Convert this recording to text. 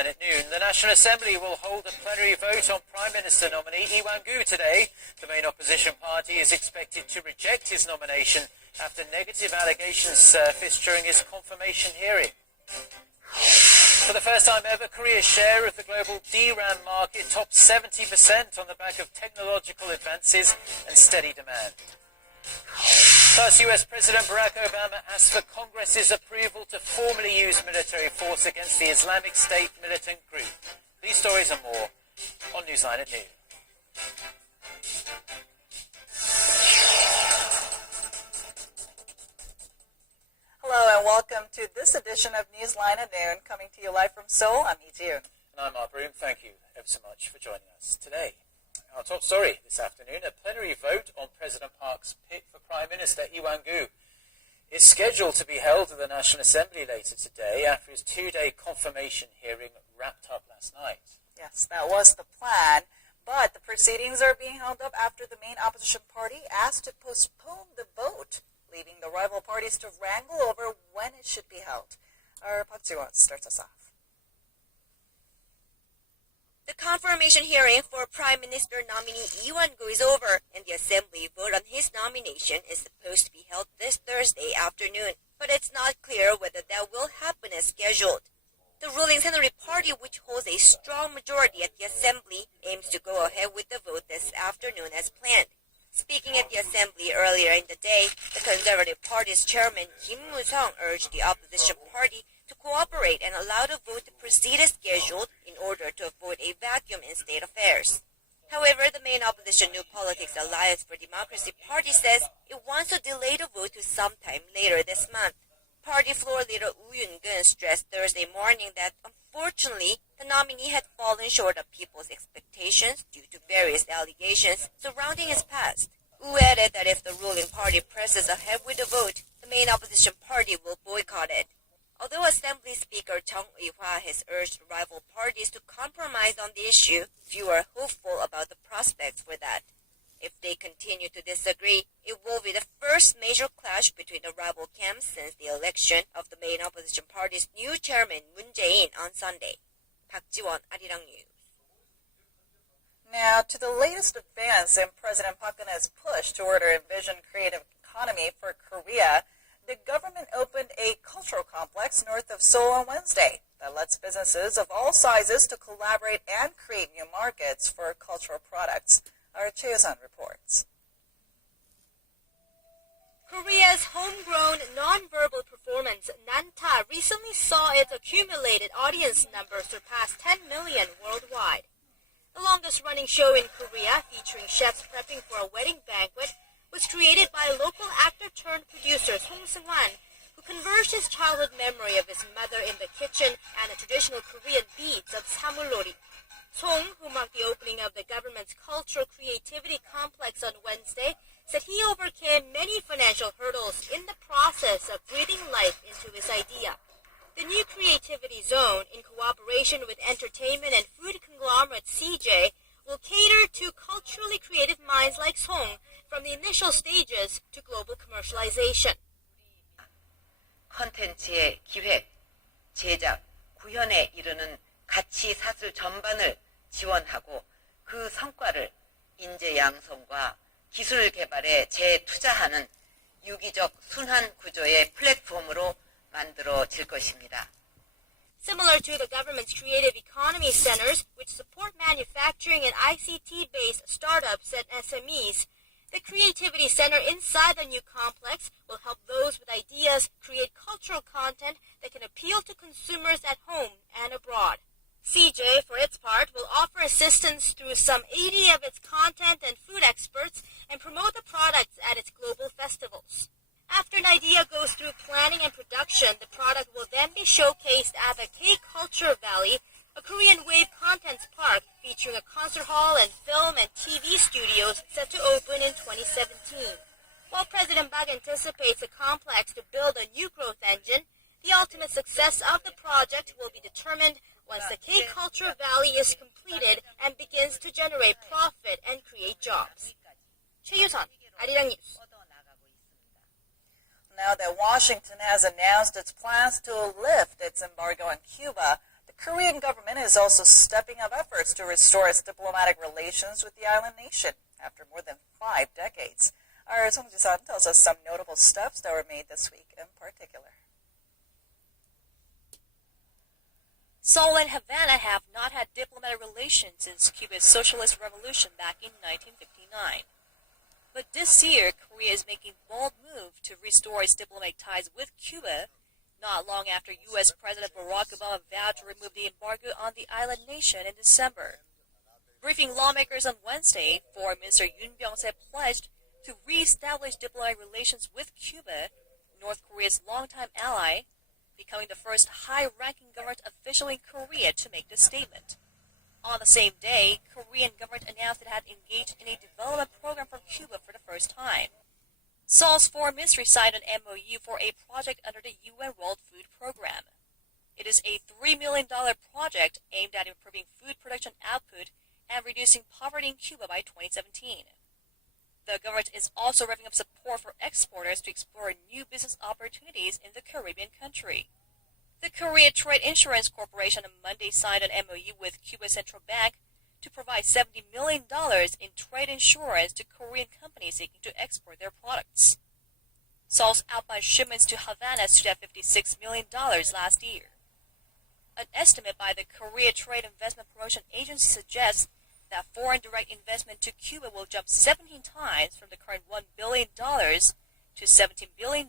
At noon, the National Assembly will hold a plenary vote on Prime Minister nominee Lee Wan-gu today. The main opposition party is expected to reject his nomination after negative allegations surfaced during his confirmation hearing. For the first time ever, Korea's share of the global DRAM market topped 70% on the back of technological advances and steady demand. Plus, US President Barack Obama asked for Congress's approval to formally use military force against the Islamic State militant group. These stories and more on Newsline at noon. Hello and welcome to this edition of Newsline at noon, coming to you live from Seoul. I'm Lee Ji-yoon. And I'm Mark Broom. Thank you ever so much for joining us today. Our top story this afternoon, a plenary vote on President Park's pick for Prime Minister Lee Wan-gu is scheduled to be held at the National Assembly later today after his two-day confirmation hearing wrapped up last night. Yes, that was the plan, but the proceedings are being held up after the main opposition party asked to postpone the vote, leaving the rival parties to wrangle over when it should be held. Our Park Ji-won starts us off. The confirmation hearing for Prime Minister nominee Lee Wan-gu is over, and the Assembly vote on his nomination is supposed to be held this Thursday afternoon, but it's not clear whether that will happen as scheduled. The ruling Saenuri Party, which holds a strong majority at the Assembly, aims to go ahead with the vote this afternoon as planned. Speaking at the Assembly earlier in the day, the Conservative Party's chairman Kim Moo-sung urged the opposition party to cooperate and allow the vote to proceed as scheduled in order to avoid a vacuum in state affairs. However, the main opposition New Politics Alliance for Democracy Party says it wants to delay the vote to sometime later this month. Party floor leader Woo Yoon-gun stressed Thursday morning that, unfortunately, the nominee had fallen short of people's expectations due to various allegations surrounding his past. Woo added that if the ruling party presses ahead with the vote, the main opposition party will boycott it. Although Assembly Speaker Chung Eui-hwa has urged rival parties to compromise on the issue, few are hopeful about the prospects for that. If they continue to disagree, it will be the first major clash between the rival camps since the election of the main opposition party's new chairman Moon Jae-in on Sunday. Park Ji-won, Arirang News. Now, to the latest advance in President Park Geun-hye's push toward a envisioned creative economy for Korea, the government opened a cultural complex north of Seoul on Wednesday that lets businesses of all sizes to collaborate and create new markets for cultural products. Our Cheo-sun reports. Korea's homegrown non-verbal performance, Nanta, recently saw its accumulated audience number surpass 10 million worldwide. The longest-running show in Korea, featuring chefs prepping for a wedding banquet, was created by local actor-turned-producer Song Seung-hwan, who converged his childhood memory of his mother in the kitchen and the traditional Korean beads of samulori. Song, who marked the opening of the government's Cultural Creativity Complex on Wednesday, said he overcame many financial hurdles in the process of breathing life into his idea. The new creativity zone, in cooperation with entertainment and food conglomerate CJ, will cater to culturally creative minds like Song from the initial stages to global commercialization. 컨텐츠의 기획, 제작, 구현에 이르는 가치 사슬 전반을 지원하고 그 성과를 인재 양성과 기술 개발에 재투자하는 유기적 순환 구조의 플랫폼으로 만들어질 것입니다. Similar to the government's creative economy centers, which support manufacturing and ICT-based startups and SMEs, the Creativity Center inside the new complex will help those with ideas create cultural content that can appeal to consumers at home and abroad. CJ, for its part, will offer assistance through some 80 of its content and food experts and promote the products at its global festivals. After an idea goes through planning and production, the product will then be showcased at the K-Culture Valley, a Korean wave contents park featuring a concert hall and film and TV studios set to open in 2017. While President Park anticipates the complex to build a new growth engine, the ultimate success of the project will be determined once the K-Culture Valley is completed and begins to generate profit and create jobs. 최유선, 아리랑 뉴스. Now that Washington has announced its plans to lift its embargo on Cuba, the The Korean government is also stepping up efforts to restore its diplomatic relations with the island nation after more than 5 decades. Our Song Ji-san tells us some notable steps that were made this week in particular. Seoul and Havana have not had diplomatic relations since Cuba's socialist revolution back in 1959. But this year, Korea is making a bold move to restore its diplomatic ties with Cuba, not long after U.S. President Barack Obama vowed to remove the embargo on the island nation in December. Briefing lawmakers on Wednesday, Foreign Minister Yoon Byung-se pledged to re-establish diplomatic relations with Cuba, North Korea's longtime ally, becoming the first high-ranking government official in Korea to make this statement. On the same day, Korean government announced it had engaged in a development program for Cuba for the first time. Seoul's foreign ministry signed an MOU for a project under the UN World Food Program. It is a $3 million project aimed at improving food production output and reducing poverty in Cuba by 2017. The government is also revving up support for exporters to explore new business opportunities in the Caribbean country. The Korea Trade Insurance Corporation on Monday signed an MOU with Cuba Central Bank to provide $70 million in trade insurance to Korean companies seeking to export their products. Seoul's outbound shipments to Havana stood at $56 million last year. An estimate by the Korea Trade Investment Promotion Agency suggests that foreign direct investment to Cuba will jump 17 times from the current $1 billion to $17 billion